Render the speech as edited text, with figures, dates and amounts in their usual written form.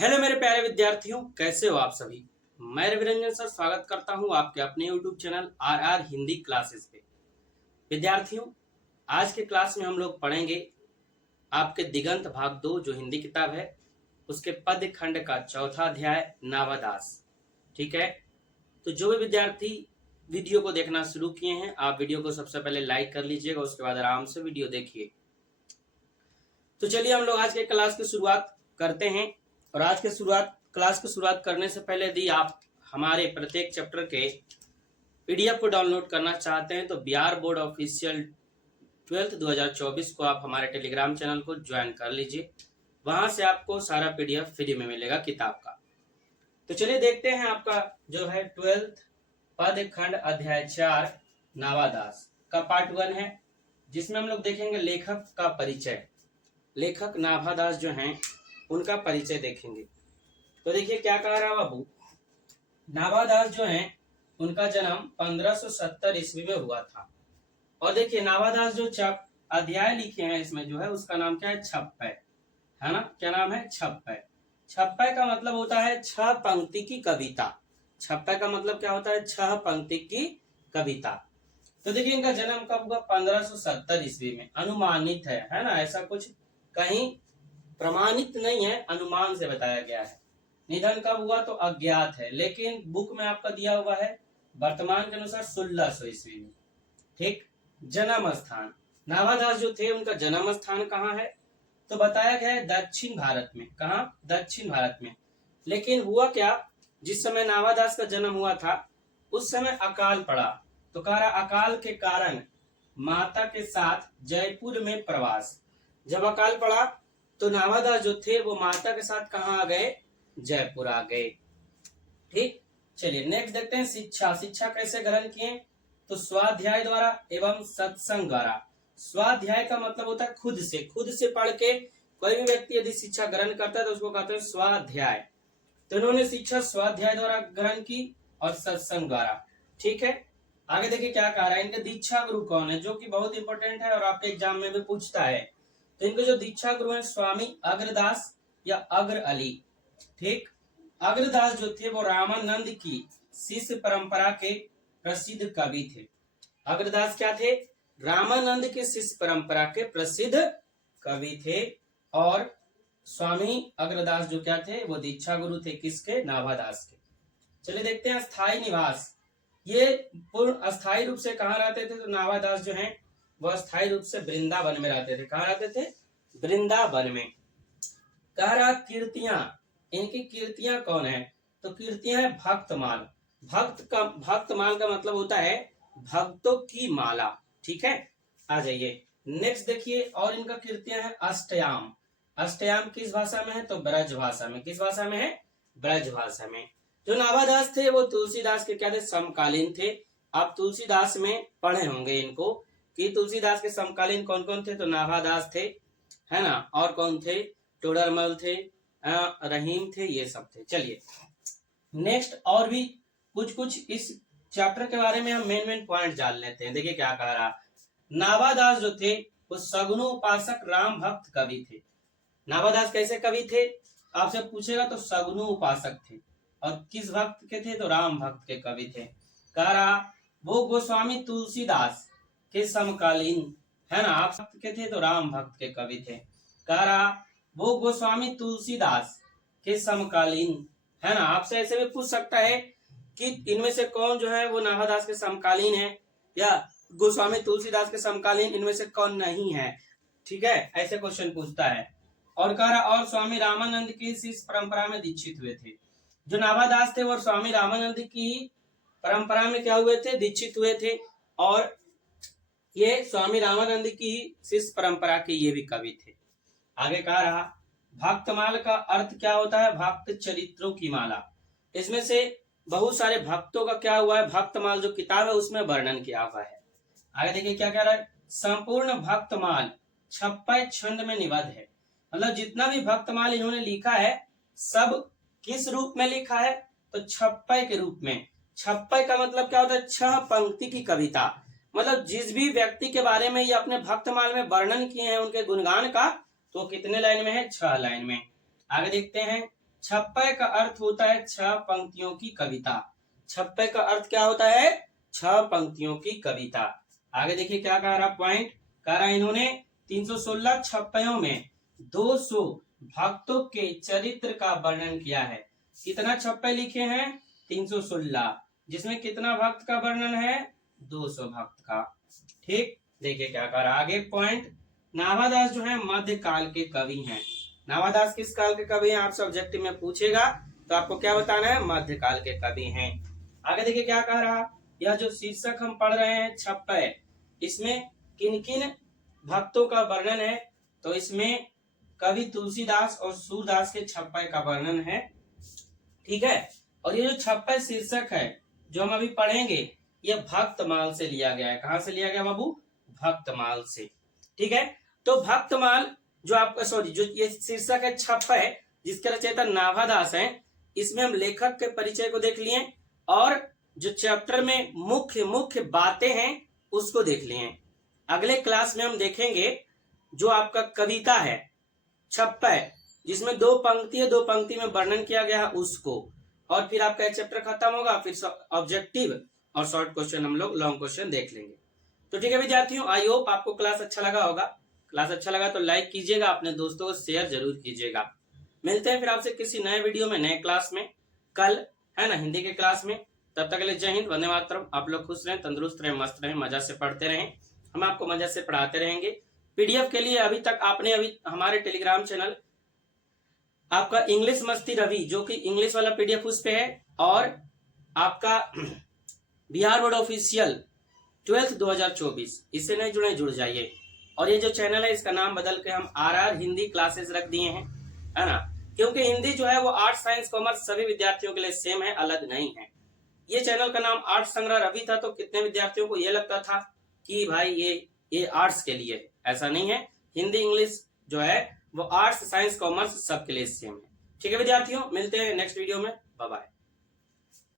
Hello मेरे प्यारे विद्यार्थियों, कैसे हो आप सभी। मैं रविरंजन सर स्वागत करता हूं आपके अपने YouTube channel are Hindi classes पे। विद्यार्थियों, आज के क्लास में हम लोग पढ़ेंगे आपके दिगंत भाग 2 जो हिंदी किताब है, उसके पद्य खंड का चौथा अध्याय नावादास। ठीक है, तो जो भी विद्यार्थी वीडियो को देखना शुरू किए हैं, आप वीडियो को सबसे पहले लाइक कर लीजिएगा, उसके बाद आराम से वीडियो देखिए। तो चलिए हम लोग आज के क्लास की शुरुआत करते हैं। और आज के क्लास की शुरुआत करने से पहले यदि आप हमारे प्रत्येक चैप्टर के पीडीएफ को डाउनलोड करना चाहते हैं तो बिहार बोर्ड ऑफिशियल 12th 2024 को आप हमारे टेलीग्राम चैनल को ज्वाइन कर लीजिए। वहां से आपको सारा पीडीएफ फ्री में मिलेगा किताब का। तो चलिए देखते हैं आपका जो है 12th पद खंड अध्याय 4 नावादास का पार्ट 1 है, जिसमें हम लोग देखेंगे लेखक का परिचय। लेखक नाभादास जो हैं उनका परिचय देखेंगे। तो देखिए क्या कह रहा है बाबू। नाभादास जो हैं उनका जन्म 1570 ईस्वी में हुआ था। और देखिए नाभादास जो अध्याय लिखे हैं इसमें जो है उसका नाम क्या है, छप्पय है ना। क्या नाम है, छप्पय। छप्पय का मतलब होता है 6 पंक्ति की कविता। छप्पय का मतलब क्या होता है, 6 पंक्ति की कविता। तो देखिए इनका जन्म कब हुआ, 1570 ईस्वी में। अनुमानित है ना, ऐसा कुछ कहीं प्रमाणित नहीं है, अनुमान से बताया गया है। निधन कब हुआ तो अज्ञात है, लेकिन बुक में आपका दिया हुआ है वर्तमान के अनुसार 1600 ईस्वी में। ठीक। जन्म स्थान, नाभादास जो थे उनका जन्म स्थान कहाँ है तो बताया गया है दक्षिण भारत में। कहाँ, दक्षिण भारत में। लेकिन हुआ क्या, जिस समय नाभादास का जन्म हुआ था उस समय अकाल पड़ा। तो कह रहा अकाल के कारण माता के साथ जयपुर में प्रवास। जब अकाल पड़ा तो नाभादास जो थे वो माता के साथ कहाँ आ गए, जयपुर आ गए। ठीक। चलिए नेक्स्ट देखते हैं शिक्षा। शिक्षा कैसे ग्रहण किए तो स्वाध्याय द्वारा एवं सत्संग द्वारा। स्वाध्याय का मतलब होता है खुद से पढ़ के कोई भी व्यक्ति यदि शिक्षा ग्रहण करता है तो उसको कहते हैं स्वाध्याय। तो इन्होंने शिक्षा स्वाध्याय द्वारा ग्रहण की और सत्संग द्वारा। ठीक है, आगे देखिए क्या कह रहा है। इनके दीक्षा गुरु कौन है, जो कि बहुत इंपॉर्टेंट है और आपके एग्जाम में भी पूछता है। तो इनके जो दीक्षा गुरु है स्वामी अग्रदास या अग्र अली। ठीक। अग्रदास जो थे वो रामानंद की शिष्य परंपरा के प्रसिद्ध कवि थे। अग्रदास क्या थे, रामानंद के शिष्य परंपरा के प्रसिद्ध कवि थे। और स्वामी अग्रदास जो क्या थे वो दीक्षा गुरु थे, किसके, नाभादास के। चलिए देखते हैं स्थायी निवास। ये पूर्ण अस्थायी रूप से कहाँ रहते थे तो नाभादास जो हैं वह स्थायी रूप से वृंदावन में रहते थे। कहाँ रहते थे, वृंदावन में। कह रहा कीर्तियां, इनकी कीर्तियां कौन है तो कीर्तियां है भक्तमाल। भक्तमाल का मतलब होता है भक्तों की माला। ठीक है, आ जाइए नेक्स्ट देखिए। और इनका कीर्तियां है अष्टयाम। अष्टयाम किस भाषा में है तो ब्रज भाषा में। किस भाषा में है, ब्रज भाषा में। जो नाभादास थे वो तुलसीदास के क्या थे, समकालीन थे। आप तुलसीदास में पढ़े होंगे इनको कि तुलसीदास के समकालीन कौन कौन थे तो नाभादास थे, है ना। और कौन थे, टोडरमल थे, रहीम थे, ये सब थे। चलिए नेक्स्ट और भी कुछ इस चैप्टर के बारे में हम मेन पॉइंट जान लेते हैं। देखिए क्या कह रहा। नाभादास जो थे वो सगुनो उपासक राम भक्त कवि थे। नाभादास कैसे कवि थे आपसे पूछेगा तो सगुनो उपासक थे। और किस भक्त के थे तो राम भक्त के कवि थे। कह रहा वो गोस्वामी तुलसीदास के समकालीन, है ना। आप भक्त के थे तो राम भक्त के कवि थे। कह रहा वो गोस्वामी तुलसीदास के समकालीन, है ना। आपसे ऐसे भी पूछ सकता है कि इनमें से कौन जो है वो नाभादास के समकालीन है या गोस्वामी तुलसीदास के समकालीन इनमें से कौन नहीं है। ठीक है, ऐसे क्वेश्चन पूछता है। और कह रहा और स्वामी रामानंद की शिष्य परंपरा में दीक्षित हुए थे। जो नाभादास थे वो स्वामी रामानंद की परंपरा में क्या हुए थे, दीक्षित हुए थे। और ये स्वामी रामानंद की शिष्य परंपरा के ये भी कवि थे। आगे कह रहा भक्तमाल का अर्थ क्या होता है, भक्त चरित्रों की माला। इसमें से बहुत सारे भक्तों का क्या हुआ है, भक्तमाल जो किताब है उसमें वर्णन किया हुआ है। आगे देखिए क्या कह रहा है। संपूर्ण भक्तमाल छप्पय छंद में निबद्ध है। मतलब जितना भी भक्तमाल इन्होंने लिखा है सब किस रूप में लिखा है तो छप्पय के रूप में। छप्पय का मतलब क्या होता है, 6 पंक्ति की कविता। मतलब जिस भी व्यक्ति के बारे में ये अपने भक्तमाल में वर्णन किए हैं उनके गुणगान का, तो कितने लाइन में है, 6 लाइन में। आगे देखते हैं छप्पय का अर्थ होता है 6 पंक्तियों की कविता। छप्पय का अर्थ क्या होता है? 6 पंक्तियों की कविता। आगे देखिए क्या कह रहा पॉइंट, कह रहा इन्होंने 316 छप्पयों में 200 भक्तों के चरित्र का वर्णन किया है। कितना छप्पय लिखे हैं? 316, जिसमें कितना भक्त का वर्णन है? 200 भक्त का। ठीक, देखिए क्या कह रहा आगे पॉइंट, नाभादास जो है मध्यकाल के कवि हैं। नाभादास किस काल के कवि हैं? आप सब्जेक्टिव में पूछेगा तो आपको क्या बताना है? मध्यकाल के कवि हैं। आगे देखिए क्या कह रहा, यह जो शीर्षक हम पढ़ रहे हैं छप्पय, इसमें किन किन भक्तों का वर्णन है? तो इसमें कवि तुलसीदास और सूरदास के छप्पय का वर्णन है। ठीक है, और ये जो छप्पय शीर्षक है जो हम अभी पढ़ेंगे, ये भक्तमाल से लिया गया है। कहां से लिया गया बाबू? भक्तमाल से। ठीक है, तो भक्तमाल जो आपका जो ये शीर्षक है छप्पय, जिसके रचयिता नाभादास हैं, इसमें हम लेखक के परिचय को देख लिए और जो चैप्टर में मुख्य मुख्य बातें हैं उसको देख लिए। अगले क्लास में हम देखेंगे जो आपका कविता है छप्पय, जिसमें 2 पंक्ति है, 2 पंक्ति में वर्णन किया गया है उसको, और फिर आपका चैप्टर खत्म होगा, फिर ऑब्जेक्टिव और शॉर्ट क्वेश्चन हम लोग लॉन्ग क्वेश्चन देख लेंगे। तो ठीक है विद्यार्थियों, आई होप आपको क्लास अच्छा लगा होगा। क्लास अच्छा लगा तो लाइक कीजिएगा, अपने दोस्तों को शेयर जरूर कीजिएगा। मिलते हैं फिर आपसे किसी नए वीडियो में, नए क्लास में कल, है ना, हिंदी के क्लास में। तब तक के लिए जय हिंद, वंदे मातरम। आप लोग खुश रहें, तंदुरुस्त रहें, मस्त रहें, मजा से पढ़ते रहें। हम आपको मजा से पढ़ाते रहेंगे। पीडीएफ के लिए अभी तक आपने हमारे टेलीग्राम चैनल आपका इंग्लिश मस्ती रवि, जो कि इंग्लिश वाला पीडीएफ उस पे है, और आपका बिहार बोर्ड ऑफिशियल 12th 2024, इससे नहीं जुड़े जुड़ जाइए। और ये जो चैनल है इसका नाम बदल के हम आरआर हिंदी क्लासेस रख दिए हैं, है ना, क्योंकि हिंदी जो है वो आर्ट्स साइंस कॉमर्स सभी विद्यार्थियों के लिए सेम है, अलग नहीं है। ये चैनल का नाम आर्ट्स संग्रह रवि था, तो कितने विद्यार्थियों को ये लगता था कि भाई ये आर्ट्स के लिए, ऐसा नहीं है। हिंदी इंग्लिश जो है वो आर्ट्स साइंस कॉमर्स सबके लिए सेम है। ठीक है विद्यार्थियों, मिलते हैं नेक्स्ट वीडियो में, बाय बाय।